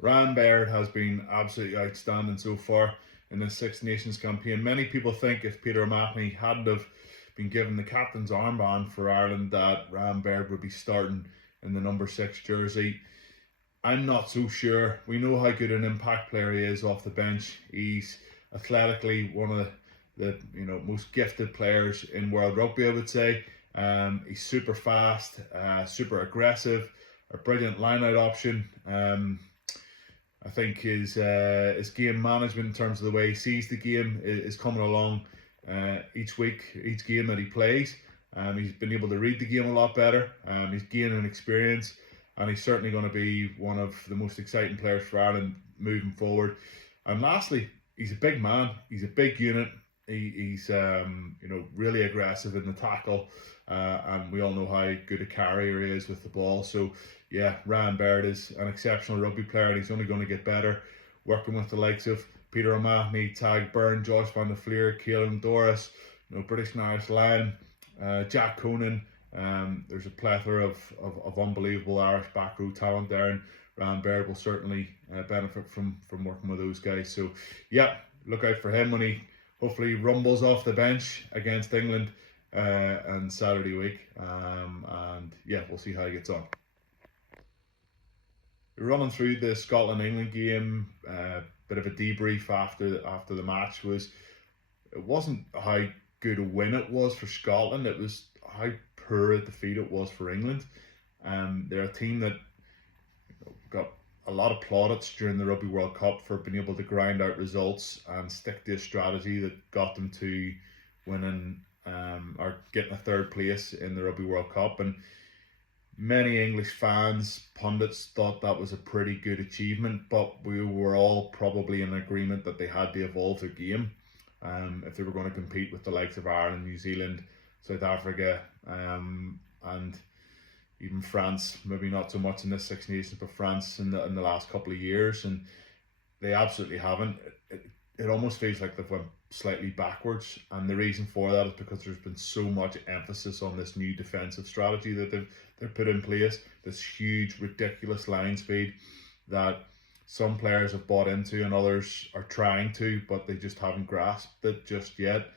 Ryan Baird has been absolutely outstanding so far in this Six Nations campaign. Many people think if Peter O'Mahony hadn't have been given the captain's armband for Ireland, that Ryan Baird would be starting in the number 6 jersey. I'm not so sure. We know how good an impact player he is off the bench. He's athletically one of the most gifted players in world rugby, I would say. He's super fast, super aggressive, a brilliant line-out option. I think his game management in terms of the way he sees the game is coming along each week, each game that he plays. He's been able to read the game a lot better. He's gaining experience, and he's certainly going to be one of the most exciting players for Ireland moving forward. And lastly, he's a big man. He's a big unit. He's really aggressive in the tackle, and we all know how good a carrier he is with the ball. So yeah, Ryan Baird is an exceptional rugby player, and he's only going to get better working with the likes of Peter O'Mahony, Tadhg Beirne, Josh van der Fleer, Caelan Doris, British and Irish Lion, Jack Conan. There's a plethora of unbelievable Irish back row talent there, and Ryan Baird will certainly benefit from working with those guys. So yeah, look out for him when he hopefully rumbles off the bench against England on Saturday week. And yeah, we'll see how he gets on. Running through the Scotland-England game, bit of a debrief after the match it wasn't how good a win it was for Scotland, it was how poor a defeat it was for England. They're a team that got a lot of plaudits during the Rugby World Cup for being able to grind out results and stick to a strategy that got them to winning or getting a third place in the Rugby World Cup. And many English fans, pundits, thought that was a pretty good achievement, but we were all probably in agreement that they had to evolve their game if they were going to compete with the likes of Ireland, New Zealand, South Africa, and even France. Maybe not so much in this Six Nations, but France in the last couple of years, and they absolutely haven't. It almost feels like they've went slightly backwards, and the reason for that is because there's been so much emphasis on this new defensive strategy that they've put in place, this huge, ridiculous line speed that some players have bought into and others are trying to, but they just haven't grasped it just yet.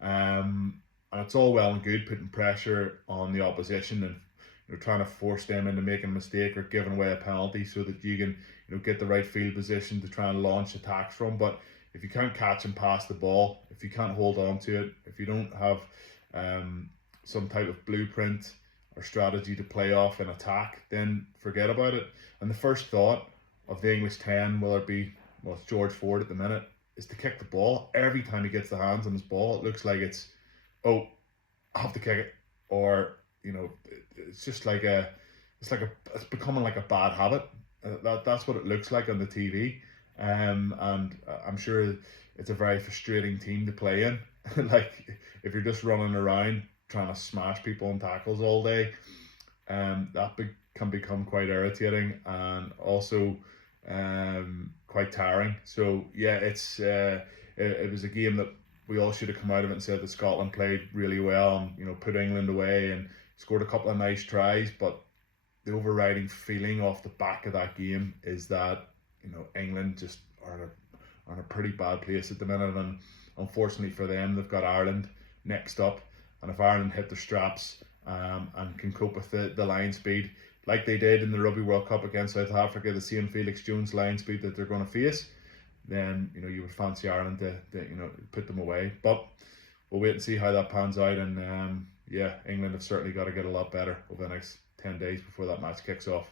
And it's all well and good putting pressure on the opposition and trying to force them into making a mistake or giving away a penalty so that you can get the right field position to try and launch attacks from. But if you can't catch and pass the ball, if you can't hold on to it, if you don't have some type of blueprint or strategy to play off in attack, then forget about it. And the first thought of the English 10, whether it be, well, it's George Ford at the minute, is to kick the ball. Every time he gets the hands on his ball, it looks like it's, oh, I have to kick it. Or, it's just like it's becoming like a bad habit. That's what it looks like on the TV. And I'm sure it's a very frustrating team to play in. Like, if you're just running around trying to smash people in tackles all day, that can become quite irritating and also quite tiring. So yeah, it was a game that we all should have come out of it and said that Scotland played really well and put England away and scored a couple of nice tries, but the overriding feeling off the back of that game is that England just are in a pretty bad place at the minute, and unfortunately for them, they've got Ireland next up. And if Ireland hit the straps and can cope with the line speed like they did in the Rugby World Cup against South Africa, the same Felix Jones line speed that they're going to face, then you would fancy Ireland to put them away. But we'll wait and see how that pans out. And yeah, England have certainly got to get a lot better over the next 10 days before that match kicks off.